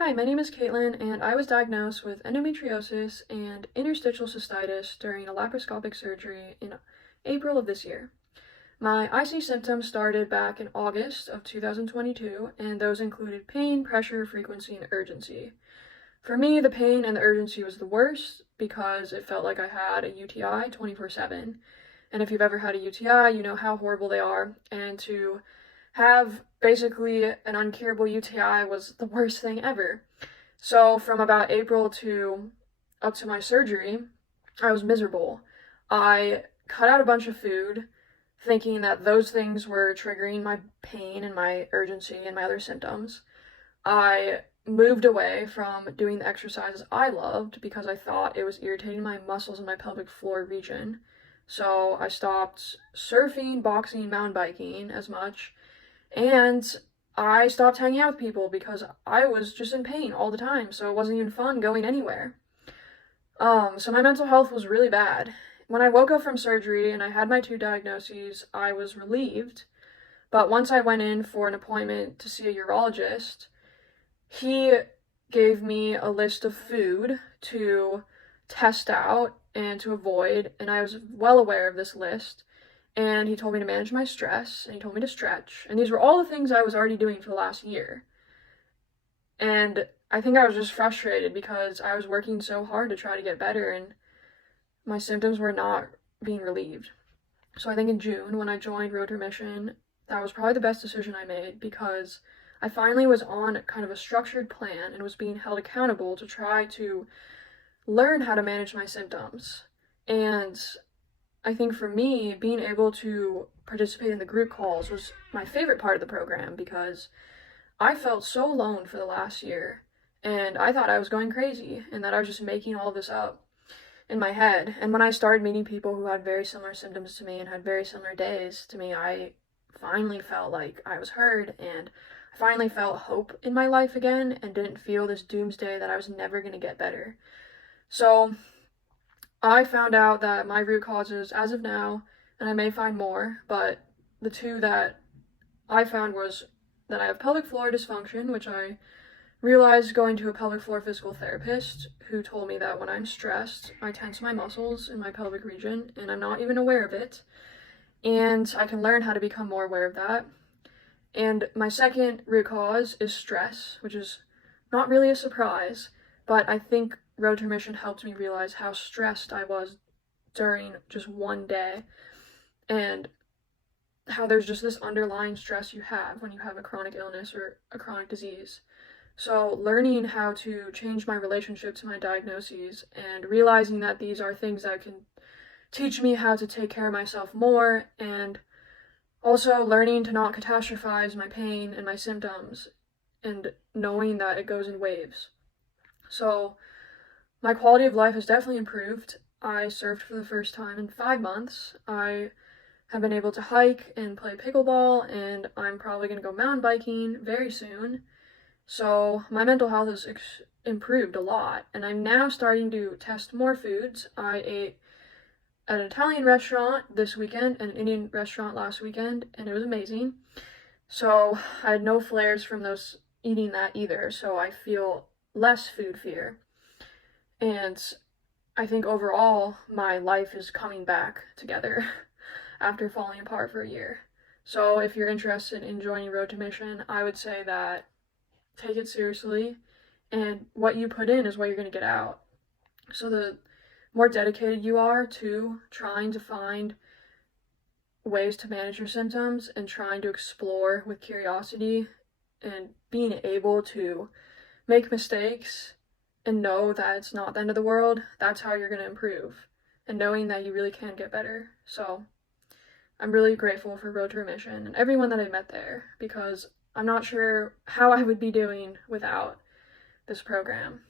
Hi, my name is Kaitlin, and I was diagnosed with endometriosis and interstitial cystitis during a laparoscopic surgery in April of this year. My IC symptoms started back in August of 2022, and those included pain, pressure, frequency, and urgency. For me, the pain and the urgency was the worst because it felt like I had a UTI 24/7. And if you've ever had a UTI, you know how horrible they are, and to have basically an uncurable UTI was the worst thing ever. So from about April to up to my surgery, I was miserable. I cut out a bunch of food thinking that those things were triggering my pain and my urgency and my other symptoms. I moved away from doing the exercises I loved because I thought it was irritating my muscles in my pelvic floor region. So I stopped surfing, boxing, mountain biking as much, and I stopped hanging out with people because I was just in pain all the time, so it wasn't even fun going anywhere. So my mental health was really bad. When I woke up from surgery and I had my 2 diagnoses, I was relieved. But once I went in for an appointment to see a urologist, he gave me a list of food to test out and to avoid, and I was well aware of this list. And he told me to manage my stress, and he told me to stretch. And these were all the things I was already doing for the last year. And I think I was just frustrated because I was working so hard to try to get better, and my symptoms were not being relieved. So I think in June, when I joined Road To Remission, that was probably the best decision I made because I finally was on kind of a structured plan and was being held accountable to try to learn how to manage my symptoms. And I think for me, being able to participate in the group calls was my favorite part of the program because I felt so alone for the last year, and I thought I was going crazy and that I was just making all this up in my head. And when I started meeting people who had very similar symptoms to me and had very similar days to me, I finally felt like I was heard, and I finally felt hope in my life again and didn't feel this doomsday that I was never going to get better. So I found out that my root causes, as of now, and I may find more, but the two that I found was that I have pelvic floor dysfunction, which I realized going to a pelvic floor physical therapist who told me that when I'm stressed, I tense my muscles in my pelvic region, and I'm not even aware of it. And I can learn how to become more aware of that. And my second root cause is stress, which is not really a surprise, but I think Road To Remission helped me realize how stressed I was during just one day, and how there's just this underlying stress you have when you have a chronic illness or a chronic disease. So learning how to change my relationship to my diagnoses and realizing that these are things that can teach me how to take care of myself more, and also learning to not catastrophize my pain and my symptoms and knowing that it goes in waves. So my quality of life has definitely improved. I surfed for the first time in 5 months. I have been able to hike and play pickleball, and I'm probably going to go mountain biking very soon. So my mental health has improved a lot, and I'm now starting to test more foods. I ate at an Italian restaurant this weekend and an Indian restaurant last weekend, and it was amazing. So I had no flares from those eating that either, so I feel less food fear. And I think overall, my life is coming back together after falling apart for a year. So if you're interested in joining Road To Mission, I would say that take it seriously, and what you put in is what you're going to get out. So the more dedicated you are to trying to find ways to manage your symptoms and trying to explore with curiosity and being able to make mistakes and know that it's not the end of the world, that's how you're going to improve, and knowing that you really can get better. So I'm really grateful for Road To Remission and everyone that I met there, because I'm not sure how I would be doing without this program.